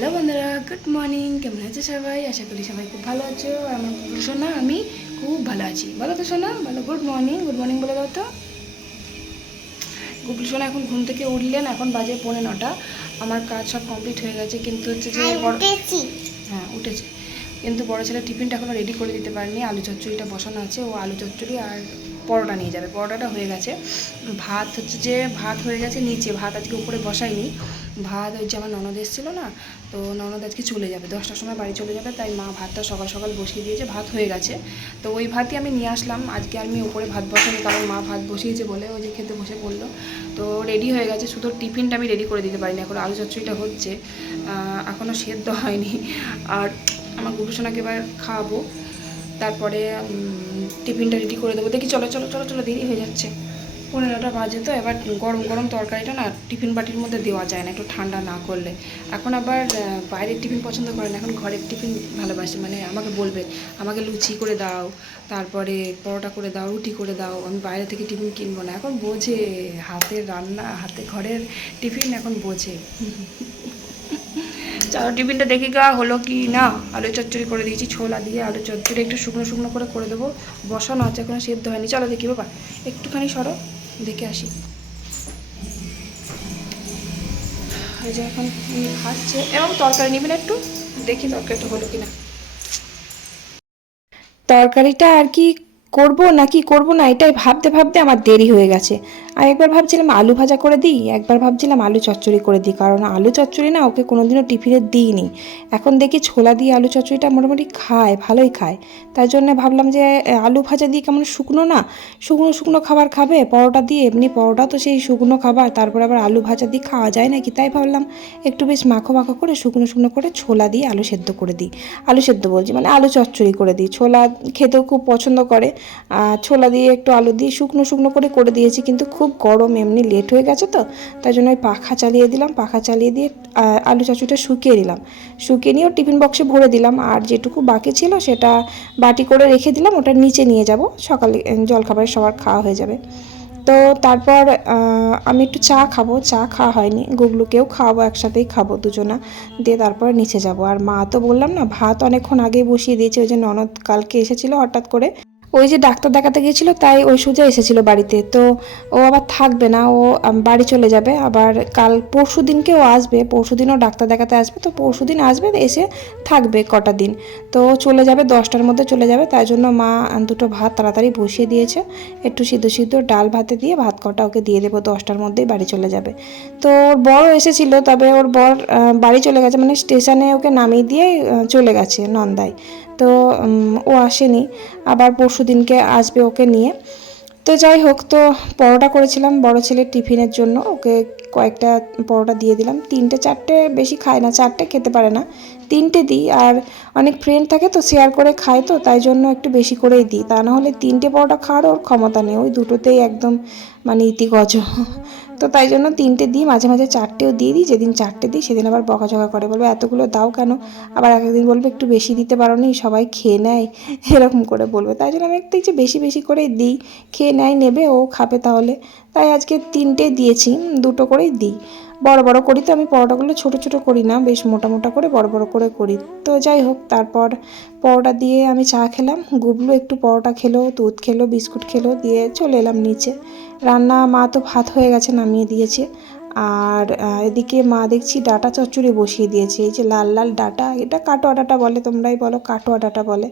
Hello বন্ধুরা। Good morning কেমন আছে সবাই? আশা করি সবাই খুব ভালো আছো। আমার সোনা আমি খুব ভালো আছি। বলো তো সোনা বলো গুড মর্নিং গুড মর্নিং বলে দাও তো। গুগল সোনা এখন ঘুম থেকে উঠলেন। এখন বাজে পৌনে নটা। আমার কাজ সব কমপ্লিট হয়ে গেছে। কিন্তু হচ্ছে যে বড় হ্যাঁ উঠেছে। কিন্তু বড় ছেলে টিফিনটা এখনও রেডি করে দিতে পারেনি। আলু চচ্চড়িটা বসানো আছে। ও আলু চচ্চড়ি আর পরোটা নিয়ে যাবে। পরোটাটা হয়ে গেছে। ভাত হচ্ছে যে ভাত হয়ে গেছে নিচে, ভাত আজকে উপরে বসাইনি ভাত যে আমার ননদ এসেছিল না, তো ননদ আজকে চলে যাবে। দশটার সময় বাড়ি চলে যাবে, তাই মা ভাতটা সকাল সকাল বসিয়ে দিয়েছে, ভাত হয়ে গেছে। তো ওই ভাতই আমি নিয়ে আসলাম। আজকে আমি উপরে ভাত বসাইনি কারণ মা ভাত বসিয়েছে বলে ওই যে খেতে বসে পড়ল। তো রেডি হয়ে গেছে, শুধু টিফিনটা আমি রেডি করে দিতে পারিনি, এখন আলু চচ্চড়িটা হচ্ছে। এখনও সেদ্ধ হয়নি। আর আমার গুরুসোনাকে এবার খাওয়াবো। তারপরে টিফিনটা রেডি করে দেবো। দেখি, চলো চলো চলো চলো, দেরি হয়ে যাচ্ছে। পনেরোটা বাজে তো, এবার গরম গরম তরকারিটা না টিফিন বাটির মধ্যে দেওয়া যায় না, একটু ঠান্ডা না করলে। এখন আবার বাইরের টিফিন পছন্দ করে না, এখন ঘরের টিফিন ভালোবাসে মানে আমাকে বলবে, আমাকে লুচি করে দাও, তারপরে পরোটা করে দাও, রুটি করে দাও, আমি বাইরে থেকে টিফিন কিনবো না। এখন বোঝে, হাতের রান্না, হাতে, ঘরের টিফিন এখন বোঝে। টিফিনটা দেখি গা হলো কি না? আলু চচ্চড়ি করে দিয়েছি, ছোলা দিয়ে আলু চচ্চড়ি একটু শুকনো শুকনো করে করে দেবো। বসানো আছে এখনও, সেদ্ধ হয়নি। চলো দেখি বাবা, একটুখানি সরো, দেখে আসি। এই যে এখন খাচ্ছে। এবং তরকারি নেবেন একটু? দেখি তরকারিটা হলো কিনা। তরকারিটা আর কি করব নাকি করব না, এটাই ভাবতে ভাবতে আমার দেরি হয়ে গেছে। আর একবার ভাবছিলাম আলু ভাজা করে দিই, একবার ভাবছিলাম আলু চচ্চড়ি করে দিই, কারণ আলু চচ্চড়ি না ওকে কোনোদিনও টিফিনে দিইনি। এখন দেখি ছোলা দিয়ে আলু চচ্চড়িটা মোটামুটি খায়, ভালোই খায়। তাই জন্য ভাবলাম যে আলু ভাজা দিয়ে কেমন শুকনো না, শুকনো শুকনো খাবার খাবে, পরোটা দিয়ে, এমনি পরোটা তো সেই শুকনো খাবার, তারপর আবার আলু ভাজা দিয়ে খাওয়া যায় নাকি তাই ভাবলাম একটু বেশ মাখো মাখো করে, শুকনো শুকনো করে ছোলা দিয়ে আলু সেদ্ধ করে দিই। আলু সেদ্ধ বলছি মানে আলু চচ্চড়ি করে দিই। ছোলা খেতেও খুব পছন্দ করে। আর ছোলা দিয়ে একটু আলু দিয়ে শুকনো শুকনো করে করে দিয়েছি, কিন্তু খুব গরম এমনি লেট হয়ে গেছে তো, তাই জন্য ওই পাখা চালিয়ে দিলাম, পাখা চালিয়ে দিয়ে আলু চচ্চড়িটা শুকিয়ে দিলাম শুকিয়ে নিয়েও টিফিন বক্সে ভরে দিলাম, আর যেটুকু বাকি ছিল সেটা বাটি করে রেখে দিলাম, ওটা নিচে নিয়ে যাব, সকালে জলখাবারে সবার খাওয়া হয়ে যাবে। তো তারপর আমি একটু চা খাব, চা খাওয়া হয়নি, গুগলুকেও খাওয়াবো, একসাথেই খাব দুজনা, দিয়ে তারপর নিচে যাব। আর মা তো বললাম না, ভাত অনেকক্ষণ আগেই বসিয়ে দিয়েছে, ওই যে ননদ কালকে এসেছিল হঠাৎ করে। ওই যে ডাক্তার দেখাতে গিয়েছিল, তাই ওই সোজা এসেছিল বাড়িতে। তো ও আবার থাকবে না, ও বাড়ি চলে যাবে। আবার কাল পরশু দিনকে ও আসবে, পরশু দিনও ডাক্তার দেখাতে আসবে। তো পরশু দিন আসবে, এসে থাকবে কটা দিন। তো চলে যাবে, দশটার মধ্যে চলে যাবে। তাই জন্য মা দুটো ভাত তাড়াতাড়ি বসিয়ে দিয়েছে। একটু সিদ্ধ সিদ্ধ ডাল ভাতে দিয়ে ভাত কটা ওকে দিয়ে দেবো, দশটার মধ্যেই বাড়ি চলে যাবে। তো ওর বড় এসেছিল, তবে ওর বর বাড়ি চলে গেছে মানে স্টেশনে ওকে নামিয়ে দিয়ে চলে গেছে নন্দায়। তো ও আসেনি। আবার পরশু দিনকে আসবে ওকে নিয়ে। তো যাই হোক, তো পরোটা করেছিলাম বড় ছেলের টিফিনের জন্য। ওকে কয়েকটা পরোটা দিয়ে দিলাম। তিনটে, চারটে বেশি খায় না, চারটে খেতে পারে না। তিনটে দিই আর অনেক ফ্রেন্ড থাকে তো শেয়ার করে খায় তো, তাই জন্য একটু বেশি করেই দিই। তা না হলে তিনটে পরোটা খাওয়ার ওর ক্ষমতা নেই। ওই দুটোতেই একদম মানে ইতিগজ। তো তাই জন্য তিনটে দিই, মাঝে মাঝে চারটেও দিয়ে দিই, যেদিন চারটে দিই সেদিন আবার বকাঝকা করে। বলবে, এতগুলো দাও কেন? আবার এক একদিন বলবে, একটু বেশি দিতে পারো নি সবাই খেয়ে নেয়। এরকম করে বলবে। তাই জন্য আমি একটু যে বেশি বেশি করে দিই, খেয়ে নেয়, নেবে, ও খাবে তাহলে। তাই আজকে তিনটে দিয়েছি, দুটো করেই দিই। বড় বড় করি তো, আমি পরোটাগুলো ছোট ছোট করি না, বেশ মোটা মোটা করে বড় বড় করে করি। তো যাই হোক, তারপর পরোটা দিয়ে আমি চা খেলাম। গুবলু একটু পরোটা খেলো, দুধ খেলো, বিস্কুট খেলো, দিয়ে চলে এলাম নিচে। রান্না মা তো ভাত হয়ে গেছে, নামিয়ে দিয়েছে। আর এদিকে মা দেখছি ডাটা চচ্চড়ি বসিয়ে দিয়েছে, এই যে লাল লাল ডাটা, এটা কাটোয়া ডাটা বলে তোমরাই বলো, কাটোয়া ডাটা বলে।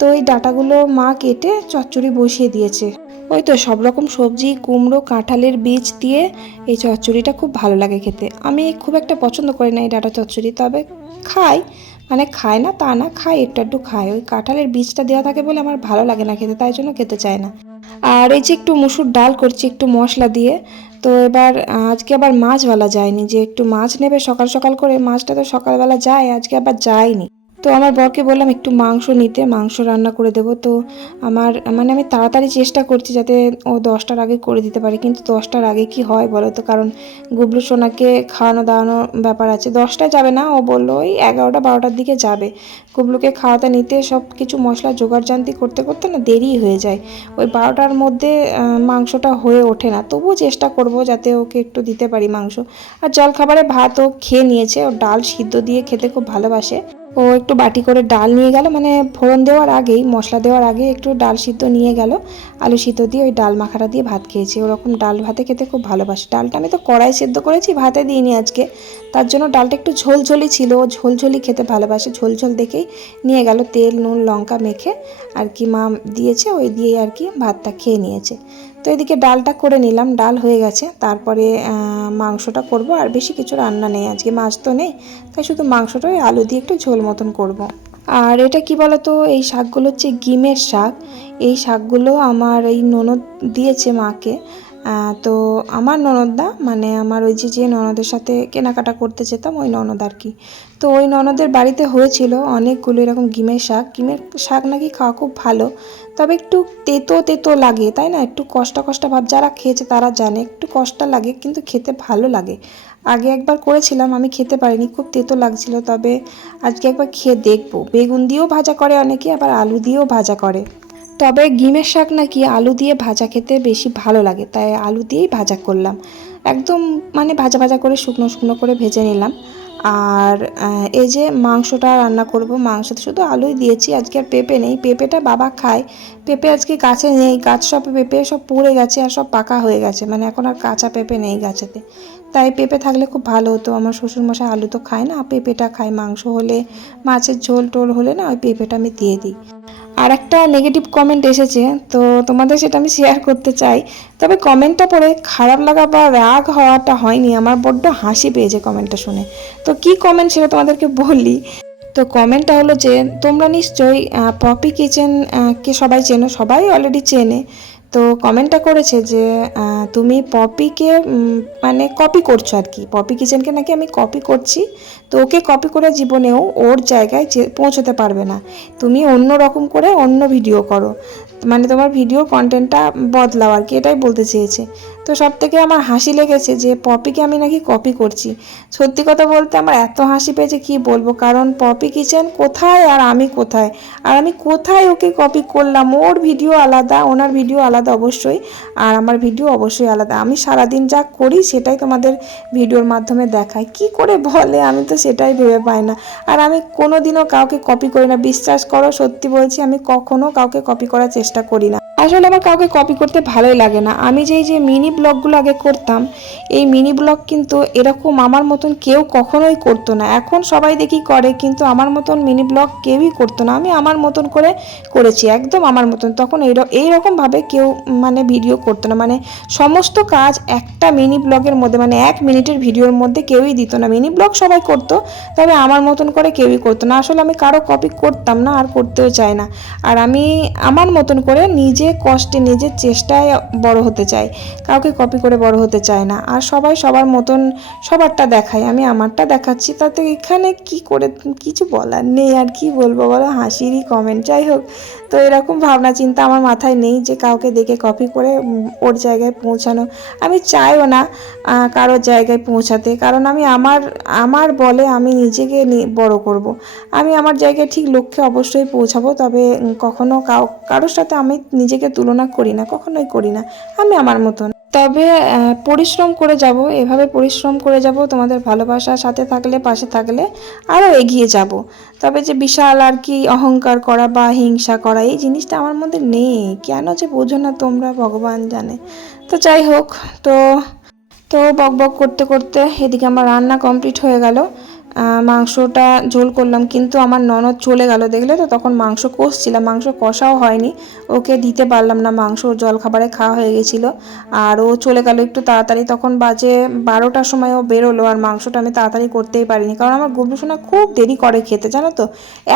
তো এই ডাটাগুলো মা কেটে চচ্চড়ি বসিয়ে দিয়েছে। ওই তো সব রকম সবজি, কুমড়ো, কাঁঠালের বীজ দিয়ে এই চচ্চড়িটা খুব ভালো লাগে খেতে। আমি খুব একটা পছন্দ করি না এই ডাটা চচ্চড়ি, তবে খাই। মানে খায় না, তা না, খাই, একটু একটু খাই। ওই কাঁঠালের বীজটা দেওয়া থাকে বলে আমার ভালো লাগে না খেতে, তাই জন্য খেতে চায় না। আর এই যে একটু মুসুর ডাল করছি, একটু মশলা দিয়ে। তো এবার, আজকে আবার মাছ মাছওয়ালা যায়নি। যে একটু মাছ নেবে সকাল সকাল করে, মাছটা তো সকালবেলা যায়, আজকে আবার যায়নি। তো আমার বরকে বললাম, একটু মাংস নিতে, মাংস রান্না করে দেবো। তো আমার মানে আমি তাড়াতাড়ি চেষ্টা করছি যাতে ও দশটার আগে করে দিতে পারে, কিন্তু দশটার আগে কি হয় বলো তো? কারণ গুবলু সোনাকে খাওয়ানো দাওয়ানোর ব্যাপার আছে। দশটায় যাবে না, ও বলল ওই এগারোটা, বারোটার দিকে যাবে। গুবলুকে খাওয়াতে নিতে সব কিছু মশলা জোগাড় জান্তি করতে করতে না দেরি হয়ে যায়। ওই বারোটার মধ্যে মাংসটা হয়ে ওঠে না। তবুও চেষ্টা করব যাতে ওকে একটু দিতে পারি মাংস। আর জলখাবারে ভাত ও খেয়ে নিয়েছে। ও ডাল সিদ্ধ দিয়ে খেতে খুব ভালোবাসে। ও একটু বাটি করে ডাল নিয়ে গেল। মানে ফোড়ন দেওয়ার আগেই, মশলা দেওয়ার আগে একটু ডাল সিদ্ধ নিয়ে গেল। আলু সিদ্ধ দিয়ে ওই ডাল মাখাটা দিয়ে ভাত খেয়েছি। ওরকম ডাল ভাতে খেতে খুব ভালোবাসে। ডালটা আমি তো কড়াই সেদ্ধ করেছি, ভাতে দিইনি আজকে। তার জন্য ডালটা একটু ঝোলঝোলি ছিল। ও ঝোলঝোলি খেতে ভালোবাসে। ঝোলঝোল দেখেই নিয়ে গেল তেল, নুন, লঙ্কা মেখে আর কি মা দিয়েছে, ওই দিয়ে আর কি ভাতটা খেয়ে নিয়েছে। তো এদিকে ডালটা করে নিলাম, ডাল হয়ে গেছে। তারপরে মাংসটা করব আর বেশি কিছু রান্না নেই, আজকে মাছ তো নেই, তাই শুধু মাংসটা ওই আলু দিয়ে একটু ঝোল মতন করব। আর এটা কি বলতো, এই শাকগুলো হচ্ছে গিমের শাক। এই শাকগুলো আমার এই ননদ দিয়েছে মাকে তো আমার ননদদা মানে আমার ওই যে যে ননদের সাথে কেনাকাটা করতে যেতাম, ওই ননদ আর কি। তো ওই ননদের বাড়িতে হয়েছিল অনেকগুলো এরকম গিমের শাক। গিমের শাক নাকি খাওয়া খুব ভালো, তবে একটু তেতো তেতো লাগে, তাই না? একটু কষ্ট কষ্ট ভাব, যারা খেয়েছে তারা জানে, একটু কষ্ট লাগে, কিন্তু খেতে ভালো লাগে। আগে একবার করেছিলাম, আমি খেতে পারিনি, খুব তেতো লাগছিল, তবে আজকে একবার খেয়ে দেখব। বেগুন দিয়েও ভাজা করে অনেকে, আবার আলু দিয়েও ভাজা করে। তবে গিমের শাক নাকি আলু দিয়ে ভাজা খেতে বেশি ভালো লাগে, তাই আলু দিয়েই ভাজা করলাম। একদম মানে ভাজা ভাজা করে শুকনো শুকনো করে ভেজে নিলাম। আর এই যে মাংসটা রান্না করব, মাংসতে শুধু আলুই দিয়েছি, আজকে আর পেঁপে নেই। পেঁপেটা বাবা খায়, পেঁপে আজকে গাছে নেই, গাছ সব পেঁপে সব পুড়ে গেছে আর সব পাকা হয়ে গেছে মানে এখন আর কাঁচা পেঁপে নেই গাছেতে। তাই পেঁপে থাকলে খুব ভালো হতো, আমার শ্বশুরমশাই আলু তো খায় না, পেঁপেটা খায়, মাংস হলে, মাছের ঝোল টোল হলে না ওই পেঁপেটা আমি দিয়ে দিই। আর একটা নেগেটিভ কমেন্ট এসেছে, তো তোমাদের সেটা আমি শেয়ার করতে চাই। তবে কমেন্টটা পড়ে, খারাপ লাগা বা রাগ হওয়াটা হয়নি, আমার বড্ড হাসি পেয়েছে কমেন্টটা শুনে। তো কি কমেন্ট সেটা তোমাদেরকে বলি? তো কমেন্টটা হলো যে, তোমরা নিশ্চয়ই পপি কিচেন কে সবাই চেনো? সবাই অলরেডি চেনে। তো কমেন্টটা করেছে যে তুমি পপিকে মানে কপি করছ আর কি। পপি কিচেনকে নাকি আমি কপি করছি। তো ওকে কপি করে জীবনেও ওর জায়গায় পৌঁছতে পারবে না। তুমি অন্য রকম করে অন্য ভিডিও করো। মানে তোমার ভিডিও কন্টেন্টটা বদলাও আর কি, এটাই বলতে চেয়েছে। তো সব থেকে আমার হাসি লেগেছে যে পপিকে আমি নাকি কপি করছি। সত্যি কথা বলতে আমার এত হাসি পেয়েছে কি বলব, কারণ পপি কিচেন কোথায় আর আমি কোথায়? আর আমি কোথায় ওকে কপি করলাম? ওর ভিডিও আলাদা, ওনার ভিডিও আলাদা অবশ্যই, আর আমার ভিডিও অবশ্যই আলাদা। আমি সারাদিন যা করি সেটাই তোমাদের ভিডিওর মাধ্যমে দেখাই। কি করে বলে? আমি তো সেটাই ভেবে পাই না। আর আমি কোনোদিনও কাউকে কপি করি না। বিশ্বাস করো, সত্যি বলছি, আমি কখনো কাউকে কপি করার চেষ্টা করি না। আসলে আমার কাউকে কপি করতে ভালোই লাগে না। আমি যেই যে মিনি ব্লগগুলো আগে করতাম, এই মিনি ব্লগ কিন্তু এরকম আমার মতন কেউ কখনোই করতো না। এখন সবাই দেখি করে, কিন্তু আমার মতন মিনি ব্লগ কেউই করতো না। আমি আমার মতন করে করেছি, একদম আমার মতন। তখন এই এইরকমভাবে কেউ মানে ভিডিও করতো না। মানে সমস্ত কাজ একটা মিনি ব্লগের মধ্যে মানে এক মিনিটের ভিডিওর মধ্যে কেউই দিত না। মিনি ব্লগ সবাই করতো, তবে আমার মতন করে কেউই করতো না। আসলে আমি কারও কপি করতাম না, আর করতেও চাই না। আর আমি আমার মতন করে নিজে কষ্টে, নিজের চেষ্টায় বড় হতে চাই কাউকে কপি করে বড় হতে চায় না। আর সবাই সবার মতন সবারটা দেখায়। আমি আমারটা দেখাচ্ছি, তাতে এখানে কি করে, কিছু বলার নেই। আর কি বলব বলো, হাসিরই কমেন্ট যাই হোক, তো এরকম ভাবনা, চিন্তা আমার মাথায় নেই যে কাউকে দেখে কপি করে ওর জায়গায় পৌঁছানো। আমি চাইও না কারোর জায়গায় পৌঁছাতে। কারণ আমি আমার আমার বলে আমি নিজেকে বড় করব। আমি আমার জায়গায় ঠিক লক্ষ্যে অবশ্যই পৌঁছাবো। তবে কখনো কাউ, কারোর সাথে আমি নিজেকে তুলনা করি না, কখনোই করি না। আমি আমার মতন। তবে পরিশ্রম করে যাব, এভাবে পরিশ্রম করে যাব, তোমাদের ভালোবাসার সাথে থাকলে, পাশে থাকলে আরও এগিয়ে যাব। তবে যে বিশাল আর কি অহংকার করা বা হিংসা করা, এই জিনিসটা আমার মধ্যে নেই। কেন যে বোঝো না তোমরা, ভগবান জানে। তো যাই হোক, তো তো বক বক করতে করতে এদিকে আমার রান্না কমপ্লিট হয়ে গেল। মাংসটা ঝোল করলাম, কিন্তু আমার ননদ চলে গেল, দেখলে তো? তখন মাংস কষছিলাম, মাংস কষাও হয়নি। ওকে দিতে পারলাম না মাংস জল খাবারে খাওয়া হয়ে গেছিল। আর ও চলে গেল একটু তাড়াতাড়ি, তখন বাজে বারোটার সময় ও বেরোলো, আর মাংসটা আমি তাড়াতাড়ি করতেই পারিনি। কারণ আমার গুবলুসোনা খুব দেরি করে খেতে, জানো তো?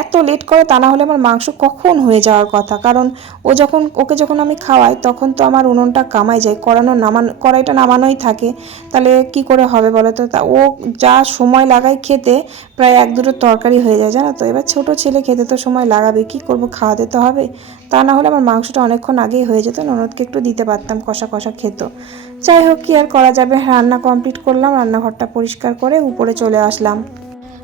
এত লেট করে, তা না হলে আমার মাংস কখন হয়ে যাওয়ার কথা? কারণ ও যখন, ওকে যখন আমি খাওয়াই, তখন তো আমার উনুনটা কামাই যায়, করানো নামান, কড়াইটা নামানোই থাকে। তাহলে কি করে হবে বলো তো? তা ও যা সময় লাগায় খেতে দিতে প্রায় এক দুটো তরকারি হয়ে যায়, জানো তো? এবার ছোট ছেলে খেতে তো সময় লাগাবে, কি করব, খাওয়াতে তো হবে। তা না হলে আমার মাংসটা অনেকক্ষণ আগেই হয়ে যেত, ননদকে একটু দিতে পারতাম, কষা কষা খেত। যাই হোক, কি আর করা যাবে? রান্না কমপ্লিট করলাম, রান্নাঘরটা পরিষ্কার করে উপরে চলে আসলাম।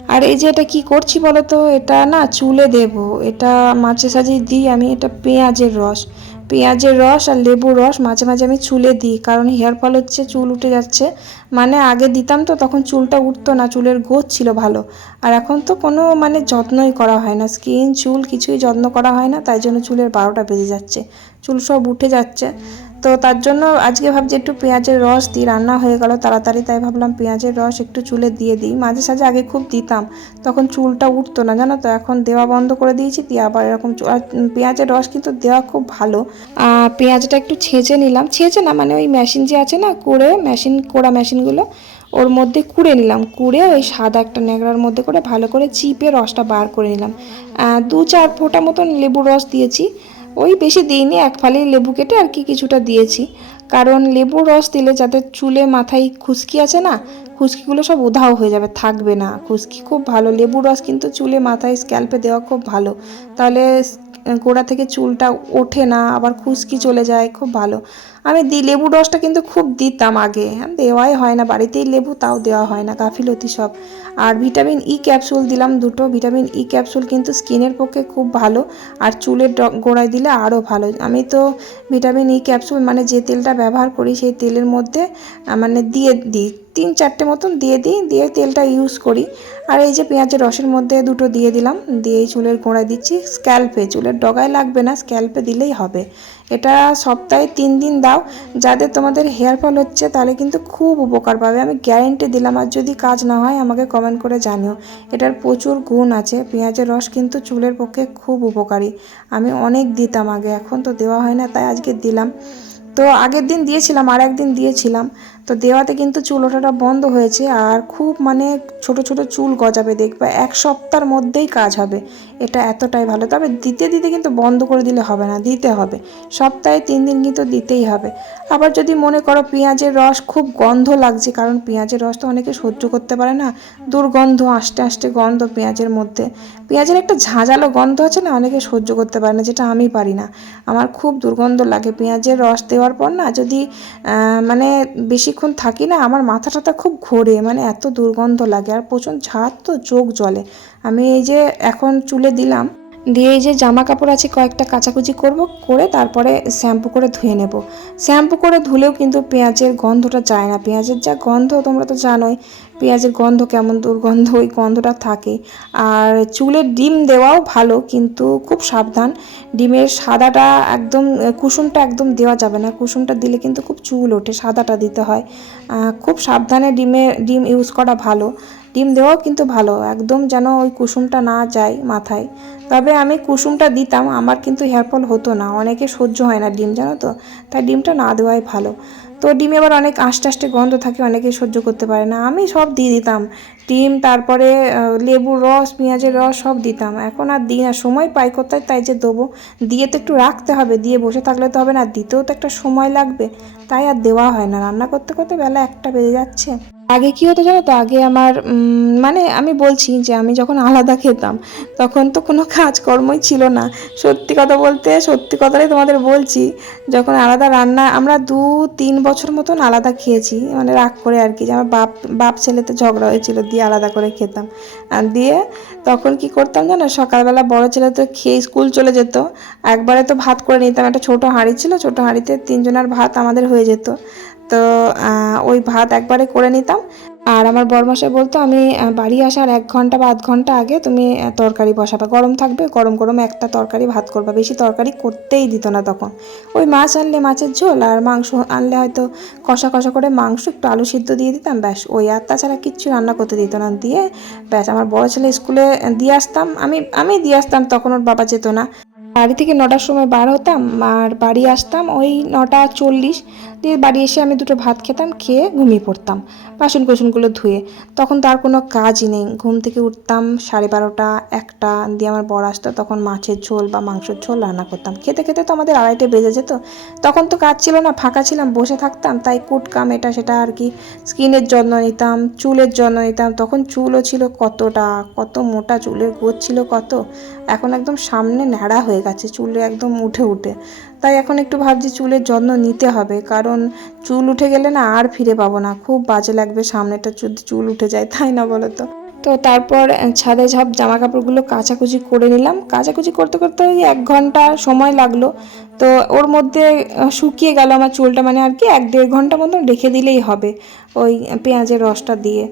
আর এই যে এটা কি করছি বলো তো? এটা না চুলে দেব, এটা মাছে সাজিয়ে দিই আমি, এটা পেঁয়াজের রস। পেঁয়াজের রস আর লেবুর রস মাঝে মাঝে আমি চুলে দিই, কারণ হেয়ার ফল হচ্ছে চুল উঠে যাচ্ছে। মানে আগে দিতাম তো, তখন চুলটা উঠতো না, চুলের গোছ ছিল ভালো। আর এখন তো কোনো মানে যত্নই করা হয় না। স্কিন, চুল কিছুই যত্ন করা হয় না, তাই জন্য চুলের বারোটা বেজে যাচ্ছে। চুল সব উঠে যাচ্ছে। তো তার জন্য আজকে ভাবছি একটু পেঁয়াজের রস দিই রান্না হয়ে গেল তাড়াতাড়ি, তাই ভাবলাম পেঁয়াজের রস একটু চুলে দিয়ে দিই। মাঝে সাঝে আগে খুব দিতাম, তখন চুলটা উঠতো না, জানো তো? এখন দেওয়া বন্ধ করে দিয়েছি, দিয়ে আবার এরকম পেঁয়াজের রস কিন্তু দেওয়া খুব ভালো। পেঁয়াজটা একটু ছেঁচে নিলাম। ছেঁচে না মানে ওই মেশিন যে আছে না করে মেশিন, কোড়া মেশিনগুলো, ওর মধ্যে কুড়ে নিলাম। কুড়ে ওই সাদা একটা ন্যাকড়ার মধ্যে করে ভালো করে চিপে রসটা বার করে নিলাম। দু চার ফোঁটা মতন লেবুর রস দিয়েছি। ওই বেশি দিইনি, এক ফালি লেবু কেটে আর কি কিছুটা দিয়েছি। কারণ লেবু রস দিলে যাদের চুলে মাথায় খুশকি আছে না, খুশকিগুলো সব উধাও হয়ে যাবে, থাকবে না। খুশকি খুব ভালো লেবু রস কিন্তু চুলে মাথায় স্ক্যাল্পে দেওয়া খুব ভালো। তাহলে গোড়া থেকে চুলটা ওঠে না, আবার খুশকি চলে যায়, খুব ভালো। আমি দি, লেবু রসটা কিন্তু খুব দিতাম আগে। আর দেওয়াই হয় না, বাড়িতেই লেবু, তাও দেওয়া হয় না, গাফিলতি সব। আর ভিটামিন ই ক্যাপসুল দিলাম দুটো। ভিটামিন ই ক্যাপসুল কিন্তু স্কিনের পক্ষে খুব ভালো, আর চুলের গোড়ায় দিলে আরও ভালো। আমি তো ভিটামিন ই ক্যাপসুল মানে যে তেলটা ব্যবহার করি, সেই তেলের মধ্যে মানে দিয়ে দিই তিন চারটে মতন দিয়ে দিই, দিয়ে তেলটা ইউজ করি। আর এই যে পেঁয়াজের রসের মধ্যে দুটো দিয়ে দিলাম দিয়ে চুলের গোড়ায় দিচ্ছি। স্ক্যাল্পে চুলের ডগায় লাগবে না স্ক্যাল্পে দিলেই হবে। এটা সপ্তাহে তিন দিন দাও। যাদের তোমাদের হেয়ার ফল হচ্ছে, তাহলে কিন্তু খুব উপকার পাবে। আমি গ্যারেন্টি দিলাম, আর যদি কাজ না হয়, আমাকে কমেন্ট করে জানিও। এটার প্রচুর গুণ আছে। পেঁয়াজের রস কিন্তু চুলের পক্ষে খুব উপকারী। আমি অনেক দিতাম আগে, এখন তো দেওয়া হয় না, তাই আজকে দিলাম। তো আগের দিন দিয়েছিলাম, আর একদিন দিয়েছিলাম। তো দেওয়াতে কিন্তু চুল ওঠাটা বন্ধ হয়েছে, আর খুব মানে ছোট ছোট চুল গজাবে, দেখবে। এক সপ্তাহের মধ্যেই কাজ হবে। এটা এতটাই ভালো। তবে দিতে দিতে কিন্তু বন্ধ করে দিলে হবে না, দিতে হবে। সপ্তাহে তিন দিন কিন্তু দিতেই হবে। আবার যদি মনে করো পেঁয়াজের রস খুব গন্ধ লাগছে, কারণ পেঁয়াজের রস তো অনেকে সহ্য করতে পারে না, দুর্গন্ধ আস্তে আস্তে গন্ধ পেঁয়াজের মধ্যে। পেঁয়াজের একটা ঝাঁঝালো গন্ধ আছে না, অনেকে সহ্য করতে পারে না, যেটা আমি পারি না। আমার খুব দুর্গন্ধ লাগে পেঁয়াজের রস দেওয়ার পর না, যদি মানে বেশিক্ষণ থাকি না, আমার মাথা টাথা খুব ঘোরে মানে এত দুর্গন্ধ লাগে, আর প্রচুর ঝাঁজ তো চোখ জ্বলে। আমি এই যে এখন চুলে দিলাম, দিয়ে এই যে জামা কাপড় আছে কয়েকটা কাচাকুচি করব, করে তারপরে শ্যাম্পু করে ধুয়ে নেব। শ্যাম্পু করে ধুলেও কিন্তু পেঁয়াজের গন্ধটা যায় না। পেঁয়াজের যা গন্ধ তোমরা তো জানোই পেঁয়াজের গন্ধ কেমন? দুর্গন্ধ, ওই গন্ধটা থাকে। আর চুলে ডিম দেওয়াও ভালো, কিন্তু খুব সাবধান। ডিমের সাদাটা একদম, কুসুমটা একদম দেওয়া যাবে না। কুসুমটা দিলে কিন্তু খুব চুল ওঠে, সাদাটা দিতে হয়। খুব সাবধানে ডিমে, ডিম ইউজ করা ভালো। ডিম দেওয়াও কিন্তু ভালো, একদম যেন ওই কুসুমটা না যায় মাথায়। তবে আমি কুসুমটা দিতাম, আমার কিন্তু হেয়ার ফল হতো না। অনেকে সহ্য হয় না ডিম, জানো তো? তাই ডিমটা না দেওয়াই ভালো। তো ডিমে আবার অনেক আষ্টে আষ্টে গন্ধ থাকে, অনেকে সহ্য করতে পারে না। আমি সব দিয়ে দিতাম। ডিম, তারপরে লেবুর রস, পেঁয়াজের রস সব দিতাম। এখন আর দিই না, সময় পাই কোথায়? তাই যে দেবো। দিয়ে তো একটু রাখতে হবে, দিয়ে বসে থাকলে তো হবে না, দিতেও তো একটা সময় লাগবে। তাই আর দেওয়া হয় না। রান্না করতে করতে বেলা একটা বেজে যাচ্ছে। আগে কি হতো জানো তো? আগে আমার মানে আমি বলছি যে আমি যখন আলাদা খেতাম, তখন তো কোনো কাজকর্মই ছিল না। সত্যি কথা বলতে, সত্যি কথাটাই তোমাদের বলছি, যখন আলাদা রান্না, আমরা দু, তিন বছর মতন আলাদা খেয়েছি। মানে রাগ করে আর কি, যে আমার বাপ বাপ ছেলেতে ঝগড়া হয়েছিল, দিয়ে আলাদা করে খেতাম। আর দিয়ে তখন কি করতাম জানো, সকালবেলা বড় ছেলে তো খেয়ে স্কুল চলে যেত। একবারে তো ভাত করে নিতাম, একটা ছোট হাঁড়ি ছিল, ছোট হাঁড়িতে তিনজনের ভাত আমাদের হয়ে যেত। তো ওই ভাত একবারে করে নিতাম। আর আমার বরমশাই বলতো, আমি বাড়ি আসার এক ঘণ্টা বা আধ ঘণ্টা আগে তুমি তরকারি বসাবে। গরম থাকবে, গরম গরম একটা তরকারি ভাত করবে। বেশি তরকারি করতেই দিত না তখন। ওই মাছ আনলে মাছের ঝোল, আর মাংস আনলে হয়তো কষা কষা করে মাংস, একটু আলু সিদ্ধ দিয়ে দিতাম, ব্যাস। ওই আর তাছাড়া কিচ্ছু রান্না করতে দিত না। দিয়ে, ব্যাস, আমার বড় ছেলে স্কুলে দিয়ে আসতাম। আমি আমি দিয়ে আসতাম, তখন ওর বাবা যেত না। বাড়ি থেকে নটার সময় বার হতাম, আর বাড়ি আসতাম ওই নটা চল্লিশ। দিয়ে বাড়ি এসে আমি দুটো ভাত খেতাম, খেয়ে ঘুমিয়ে পড়তাম, বাসন কোসনগুলো ধুয়ে। তখন তো আর কোনো কাজই নেই। ঘুম থেকে উঠতাম সাড়ে বারোটা, একটা দিয়ে আমার বড় আসতো, তখন মাছের ঝোল বা মাংসের ঝোল রান্না করতাম। খেতে খেতে তো আমাদের আড়াইটে বেজে যেত। তখন তো কাজ ছিল না, ফাঁকা ছিলাম, বসে থাকতাম, তাই কুটকাম এটা সেটা আর কি। স্কিনের যত্ন নিতাম, চুলের যত্ন নিতাম। তখন চুলও ছিল কতটা, কত মোটা, চুলের গোছ ছিল কত। এখন একদম সামনে ন্যাড়া হয়ে গেছে, চুলে একদম উঠে উঠে। তাই এখন একটু ভাবছি চুলের যত্ন নিতে হবে। কারণ চুল উঠে গেলে না আর ফিরে পাবো না। খুব বাজে লাগবে সামনেটা যদি চুল উঠে যায়, তাই না বলো তো? তো তারপর ছাদে সব জামা কাপড়গুলো কাচাকুচি করে নিলাম। কাচাকুচি করতে করতে ওই এক ঘণ্টা সময় লাগল। তো ওর মধ্যে শুকিয়ে গেল আমার চুলটা মানে আর কি এক দেড় ঘণ্টা মতন রেখে দিলেই হবে ওই পেঁয়াজের রসটা দিয়ে।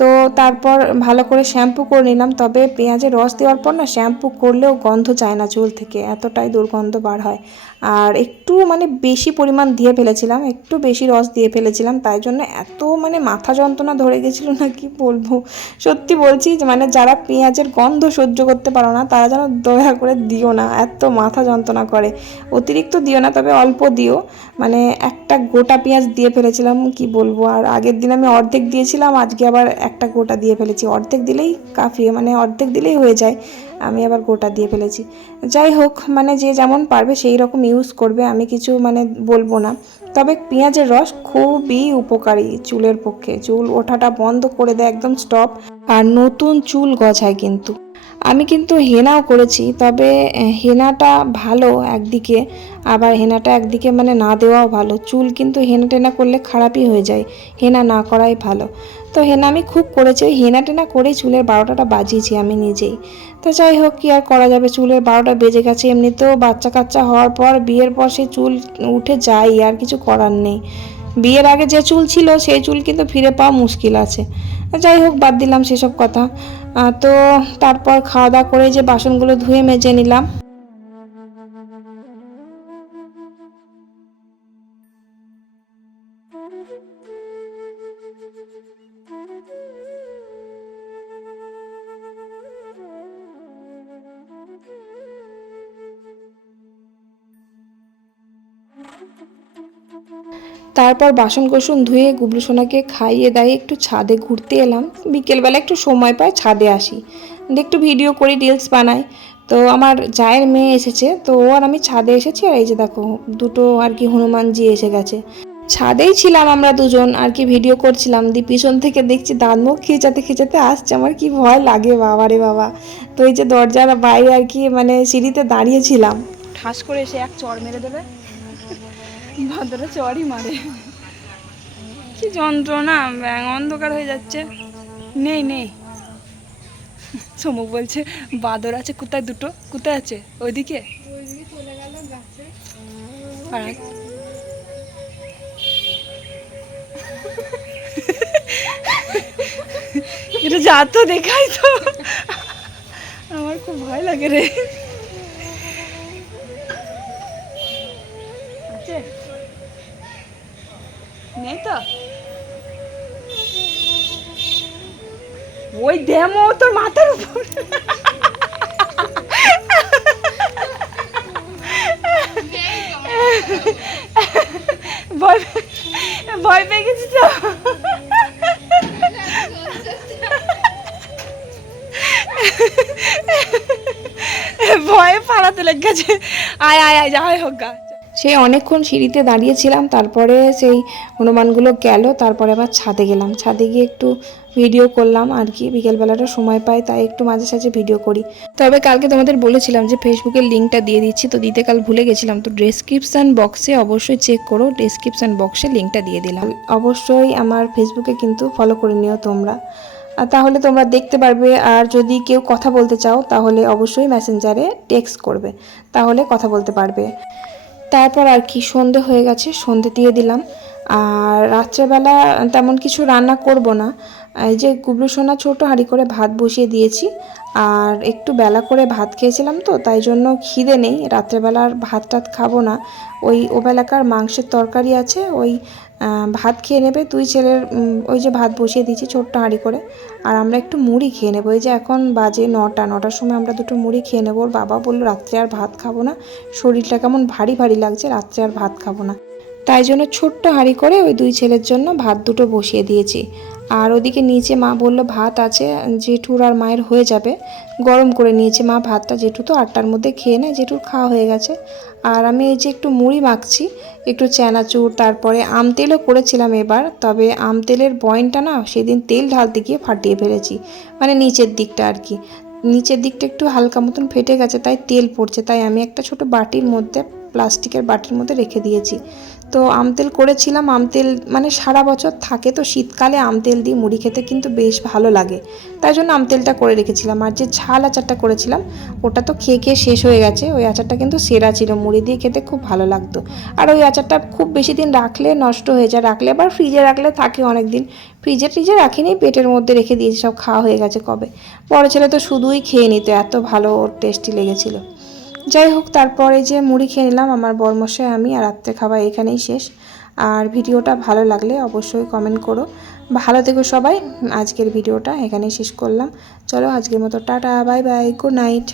তো তারপর ভালো করে শ্যাম্পু করে নিলাম। তবে পেঁয়াজের রস দেওয়ার পর না, শ্যাম্পু করলেও গন্ধ চায় না চুল থেকে। এতটাই দুর্গন্ধ বার হয়। আর একটু মানে বেশি পরিমাণ দিয়ে ফেলেছিলাম, একটু বেশি রস দিয়ে ফেলেছিলাম, তাই জন্য এত মানে মাথা যন্ত্রণা ধরে গেছিল না কি বলব। সত্যি বলছি যে মানে যারা পেঁয়াজের গন্ধ সহ্য করতে পারো না, তারা যেন দয়া করে দিও না, এত মাথা যন্ত্রণা করে। অতিরিক্ত দিও না, তবে অল্প দিও। মানে একটা গোটা পেঁয়াজ দিয়ে ফেলেছিলাম, কি বলব, আর আগের দিন আমি অর্ধেক দিয়েছিলাম, আজকে আবার একটা গোটা দিয়ে ফেলেছি। অর্ধেক দিলেই কাফি মানে অর্ধেক দিলেই হয়ে যায়। আমি আবার গোটা দিয়ে ফেলেছি। যাই হোক মানে যে যেমন পারবে সেই রকম ইউজ করবে, আমি কিছু মানে বলব না। তবে পেঁয়াজের রস খুবই উপকারী চুলের পক্ষে। চুল ওঠাটা বন্ধ করে দেয়, একদম স্টপ আর নতুন চুল গজায় কিন্তু। আমি কিন্তু হেনাও করেছি, তবে হেনাটা ভালো একদিকে, আবার হেনাটা একদিকে মানে না দেওয়াও ভালো। চুল কিন্তু হেনা টেনা করলে খারাপই হয়ে যায়, হেনা না করাই ভালো। তো হেনা আমি খুব করেছি, ওই হেনা টেনা করেই চুলের বারোটাটা বাজিয়েছি আমি নিজেই। তো যাই হোক, কি আর করা যাবে, চুলের বারোটা বেজে গেছে, এমনিতেও বাচ্চা কাচ্চা হওয়ার পর, বিয়ের পর সেই চুল উঠে যায়, আর কিছু করার নেই। বিয়ের আগে যে চুল ছিল, সেই চুল কিন্তু ফিরে পাওয়া মুশকিল আছে। যাই হোক, বাদ দিলাম সেসব কথা। তো তারপর খাওয়া দাওয়া করে যে বাসনগুলো ধুয়ে মেজে নিলাম। তারপর বাসন কোসন ধুয়ে গুবলু সোনাকে খাইয়ে দাইয়ে একটু ছাদে ঘুরতে এলাম। বিকেলবেলা একটু সময় পাই ছাদে আসি। একটু ভিডিও করি, রিলস বানাই। তো আমার জায়ের মেয়ে এসেছে, তো ও আর আমি ছাদে এসেছি আর এই যে দেখো, দুটো আর কি হনুমানজি এসে গেছে। ছাদেই ছিলাম আমরা দুজন, আর কি ভিডিও করছিলাম। দিয়ে পিছন থেকে দেখছি দাঁত মুখ খিচাতে খিচাতে আসছে। আমার কি ভয় লাগে বাবা রে বাবা। তো এই যে দরজার বাইরে আর কি মানে সিঁড়িতে দাঁড়িয়েছিলাম ঠাস করে এসে এক চড় মেরে দেবে। বাঁদরে চড়ই মারে। কি যন্ত্রণা ব্যাং অন্ধকার হয়ে যাচ্ছে। নেই নেই। সমুখ বলছে, বাদর আছে কোথায় দুটো। কোথায় আছে, ওইদিকে? এটা যা তো দেখাই তো। আমার খুব ভয় লাগে রে। নেই তো। ওই ড্যামো তোর মাথার উপর। ভয় পেয়ে গেছি তো। ভয়ে পালাতে লেগে গেছে। আয় আয় আয়, যাই হোক গা। সেই অনেকক্ষণ সিঁড়িতে দাঁড়িয়েছিলাম, তারপরে সেই হনুমানগুলো গেল, তারপরে আবার ছাদে গেলাম। ছাদে গিয়ে একটু ভিডিও করলাম আর কি, বিকেলবেলাটা সময় পাই, তাই একটু মাঝে সাঝে ভিডিও করি। তবে কালকে তোমাদের বলেছিলাম যে ফেসবুকের লিঙ্কটা দিয়ে দিচ্ছি, তো দিতে কাল ভুলে গেছিলাম, তো ডেসক্রিপশান বক্সে অবশ্যই চেক করো ডেসক্রিপশান বক্সে লিঙ্কটা দিয়ে দিলাম। অবশ্যই আমার ফেসবুকে কিন্তু ফলো করে নিও তোমরা। আর তাহলে তোমরা দেখতে পারবে, আর যদি কেউ কথা বলতে চাও, তাহলে অবশ্যই মেসেঞ্জারে টেক্সট করবে, তাহলে কথা বলতে পারবে। তারপর আর কি সন্ধে হয়ে গেছে, সন্ধে দিয়ে দিলাম। আর রাত্রেবেলা তেমন কিছু রান্না করব না। এই যে গুবলু সোনা ছোটো হাঁড়ি করে ভাত বসিয়ে দিয়েছি। আর একটু বেলা করে ভাত খেয়েছিলাম তো, তাই জন্য খিদে নেই। রাত্রেবেলার ভাত টাত খাব না। ওই ওবেলাকার মাংসের তরকারি আছে, ওই ভাত খেয়ে নেবে। দুই ছেলের ওই যে ভাত বসিয়ে দিয়েছি ছোট্ট হাঁড়ি করে। আর আমরা একটু মুড়ি খেয়ে নেব। এই যে এখন বাজে নটা, নটার সময় আমরা দুটো মুড়ি খেয়ে নেব। ওর বাবা বলল, রাত্রে আর ভাত খাব না। শরীরটা কেমন ভারী ভারী লাগছে, রাত্রে আর ভাত খাব না। তাই জন্য ছোট্ট হাঁড়ি করে ওই দুই ছেলের জন্য ভাত দুটো বসিয়ে দিয়েছি। আর ওদিকে নিচে মা বলল, ভাত আছে, জেঠুর আর মায়ের হয়ে যাবে। গরম করে নিয়েছে মা ভাতটা, জেঠু তো আটটার মধ্যে খেয়ে নেয়, জেঠুর খাওয়া হয়ে গেছে। আর আমি এই যে একটু মুড়ি মাখছি, একটু চানাচুর, তারপরে আম তেলও করেছিলাম এবার, তবে আম তেলের বয়েনটা না, সেদিন তেল ঢালতে গিয়ে ফাটিয়ে ফেলেছি মানে নিচের দিকটা আর কি। নিচের দিকটা একটু হালকা মতন ফেটে গেছে, তাই তেল পড়ছে, তাই আমি একটা ছোট বাটির মধ্যে, প্লাস্টিকের বাটির মধ্যে রেখে দিয়েছি। তো আম তেল করেছিলাম, আম তেল মানে সারা বছর থাকে তো শীতকালে আম তেল দিয়ে মুড়ি খেতে কিন্তু বেশ ভালো লাগে। তাই জন্য আম তেলটা করে রেখেছিলাম। আর যে ঝাল আচারটা করেছিলাম, ওটা তো খেয়ে খেয়ে শেষ হয়ে গেছে। ওই আচারটা কিন্তু সেরা ছিল, মুড়ি দিয়ে খেতে খুব ভালো লাগতো। আর ওই আচারটা খুব বেশি দিন রাখলে নষ্ট হয়ে যায়। রাখলে আবার ফ্রিজে রাখলে থাকে অনেক দিন ফ্রিজে ফ্রিজে রাখিনি, পেটের মধ্যে রেখে দিয়েছি, সব খাওয়া হয়ে গেছে কবে। বড় ছেলে তো শুধুই খেয়ে নিত, এত ভালো টেস্টি লেগেছিল। যাই হোক তারপরে যে মুড়ি খেয়ে নিলাম আমার বরমশাই, আমি আর রাত্রে খাবার এখানেই শেষ। আর ভিডিওটা ভালো লাগলে অবশ্যই কমেন্ট করো। ভালো থেকো সবাই। আজকের ভিডিওটা এখানেই শেষ করলাম। চলো আজকের মতো, tata bye bye good night